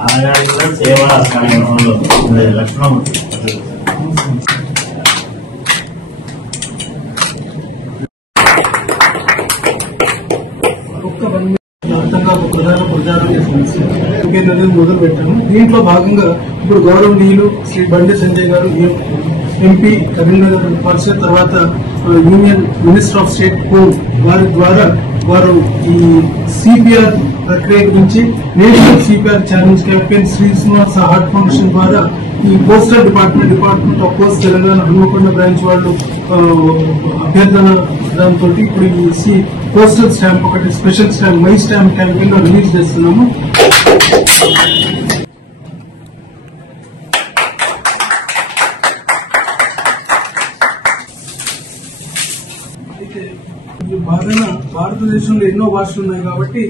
నాన్నగారి కూడా సేవ కార్యక్రమంలో లక్ష్మణం ప్రధాన ప్రజారోగ్య సమస్య మొదలు పెట్టాము. దీంట్లో భాగంగా ఇప్పుడు గౌరవనీయులు శ్రీ బండి సంజయ్ గారు ఎంపీ కరీంనగర్ పరిషత్ తర్వాత union minister of state home వారి ద్వారా వారు ఈ సిపిఆర్ ప్రక్రియ గురించి national CPR challenge campaign Shri Srinivasa heart foundation ద్వారా ఈ postal department of post Telangana Hanumakonda branch వాళ్ళు అభ్యర్థన దాంతో ఇప్పుడు ఈ పోస్టల్ స్టాంప్ ఒకటి special stamp my stamp campaign లో రిలీజ్ చేస్తున్నాము. అయితే భారతదేశంలో ఎన్నో భాషలు ఉన్నాయి కాబట్టి